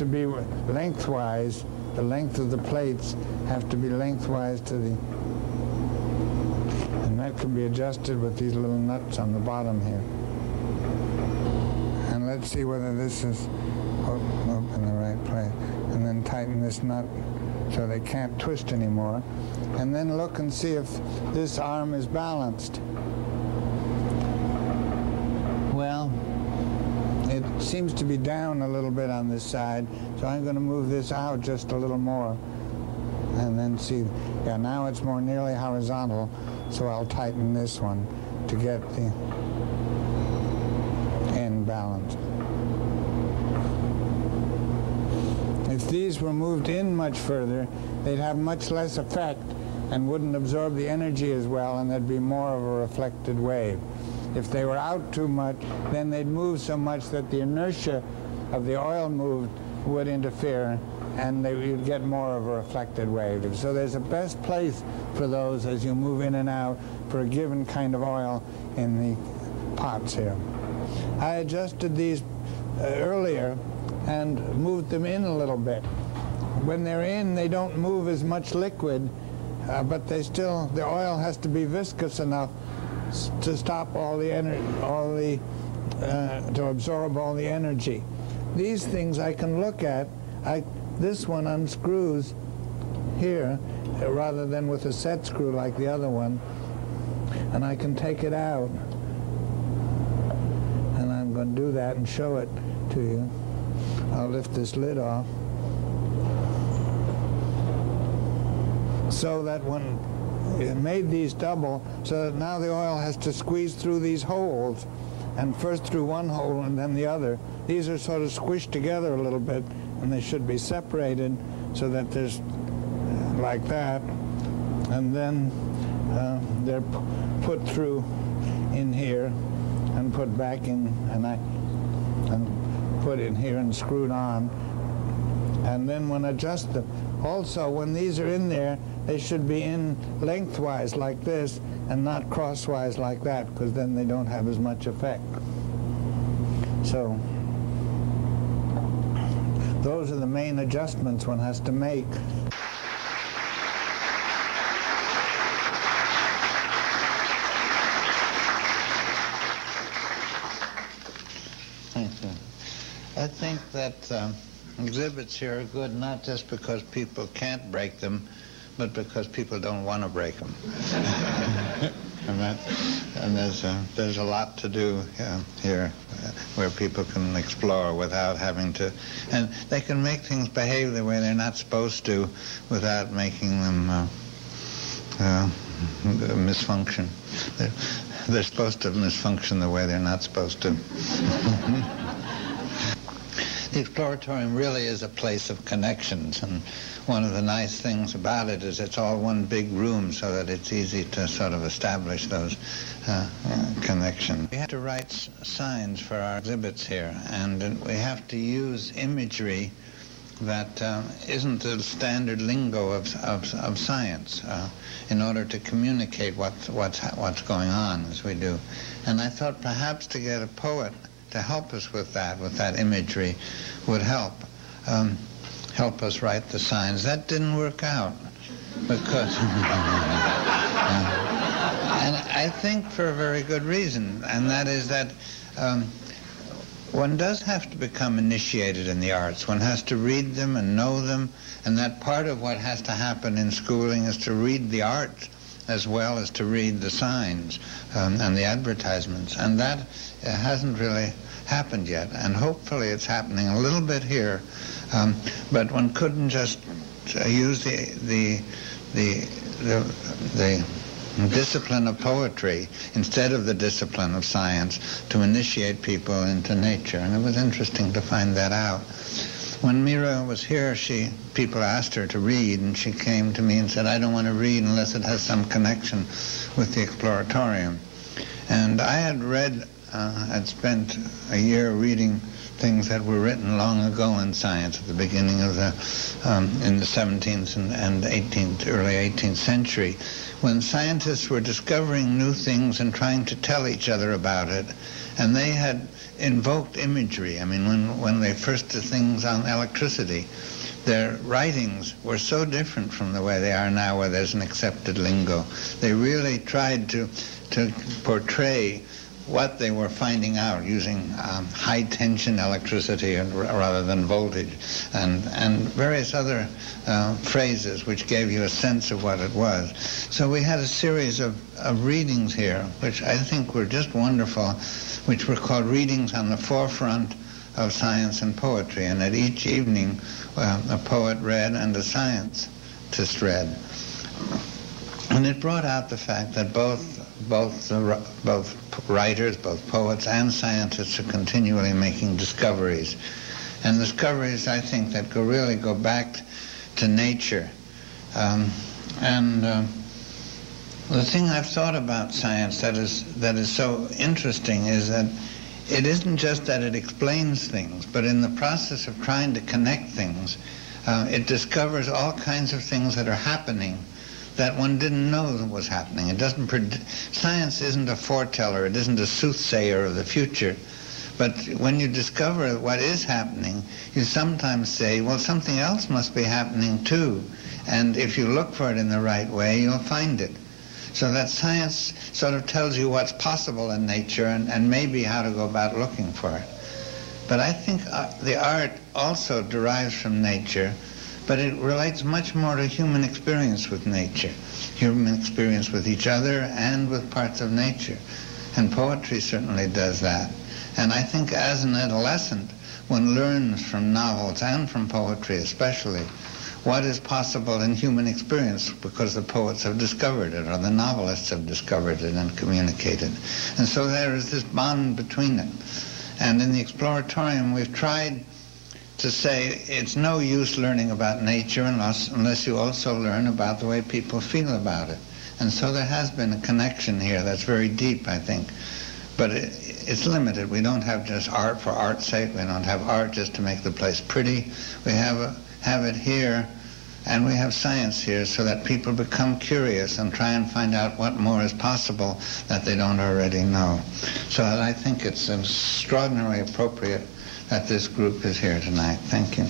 to be lengthwise. The length of the plates have to be lengthwise to the, and that can be adjusted with these little nuts on the bottom here. And let's see whether this is in the right place. And then tighten this nut so they can't twist anymore. And then look and see if this arm is balanced. Well, it seems to be down a little bit on this side, so I'm going to move this out just a little more. And then see, yeah, now it's more nearly horizontal, so I'll tighten this one to get the end balanced. If these were moved in much further, they'd have much less effect and wouldn't absorb the energy as well, and there'd be more of a reflected wave. If they were out too much, then they'd move so much that the inertia of the oil moved would interfere, and you'd get more of a reflected wave. So there's a best place for those as you move in and out for a given kind of oil in the pots here. I adjusted these earlier and moved them in a little bit. When they're in, they don't move as much liquid, but they still, the oil has to be viscous enough to stop all the energy, to absorb all the energy. These things I can look at. This one unscrews here rather than with a set screw like the other one, and I can take it out. And I'm going to do that and show it to you. I'll lift this lid off. So that when it made these double, so that now the oil has to squeeze through these holes, and first through one hole and then the other. These are sort of squished together a little bit, and they should be separated so that there's like that, and then they're put through in here and put back in, and put in here and screwed on, and then when adjust them. Also, when these are in there, they should be in lengthwise like this and not crosswise like that, because then they don't have as much effect. So those are the main adjustments one has to make. Thank you. I think that exhibits here are good not just because people can't break them, but because people don't want to break them. And there's a lot to do here where people can explore without having to, and they can make things behave the way they're not supposed to without making them misfunction. They're supposed to misfunction the way they're not supposed to. The Exploratorium really is a place of connections, and one of the nice things about it is it's all one big room, so that it's easy to sort of establish those connections. We have to write signs for our exhibits here, and we have to use imagery that isn't the standard lingo of science in order to communicate what's going on as we do. And I thought perhaps to get a poet to help us with that imagery would help us write the signs. That didn't work out because and I think for a very good reason, and that is that one does have to become initiated in the arts. One has to read them and know them, and that part of what has to happen in schooling is to read the art as well as to read the signs and the advertisements, and that hasn't really happened yet, and hopefully it's happening a little bit here, but one couldn't just use the discipline of poetry instead of the discipline of science to initiate people into nature, and it was interesting to find that out. When Mira was here, people asked her to read, and she came to me and said, I don't want to read unless it has some connection with the Exploratorium. And I had spent a year reading things that were written long ago in science at the beginning of the, in the 17th and 18th, early 18th century, when scientists were discovering new things and trying to tell each other about it. And they had invoked imagery. I mean, when they first did things on electricity, their writings were so different from the way they are now, where there's an accepted lingo. They really tried to portray what they were finding out using high-tension electricity rather than voltage, and various other phrases which gave you a sense of what it was. So we had a series of readings here, which I think were just wonderful, which were called Readings on the Forefront of Science and Poetry, and at each evening a poet read and a scientist read. And it brought out the fact that both writers, both poets and scientists are continually making discoveries. And discoveries, I think, that really go back to nature. The thing I've thought about science that is so interesting is that it isn't just that it explains things, but in the process of trying to connect things, it discovers all kinds of things that are happening that one didn't know that was happening. It doesn't science isn't a foreteller, it isn't a soothsayer of the future. But when you discover what is happening, you sometimes say, well, something else must be happening too. And if you look for it in the right way, you'll find it. So that science sort of tells you what's possible in nature and maybe how to go about looking for it. But I think the art also derives from nature, but it relates much more to human experience with nature, human experience with each other and with parts of nature. And poetry certainly does that. And I think as an adolescent, one learns from novels and from poetry especially what is possible in human experience because the poets have discovered it or the novelists have discovered it and communicated. And so there is this bond between them. And in the Exploratorium, we've tried to say it's no use learning about nature unless you also learn about the way people feel about it. And so there has been a connection here that's very deep, I think. But it's limited. We don't have just art for art's sake. We don't have art just to make the place pretty. We have it here, and we have science here so that people become curious and try and find out what more is possible that they don't already know. So I think it's extraordinarily appropriate that this group is here tonight. Thank you.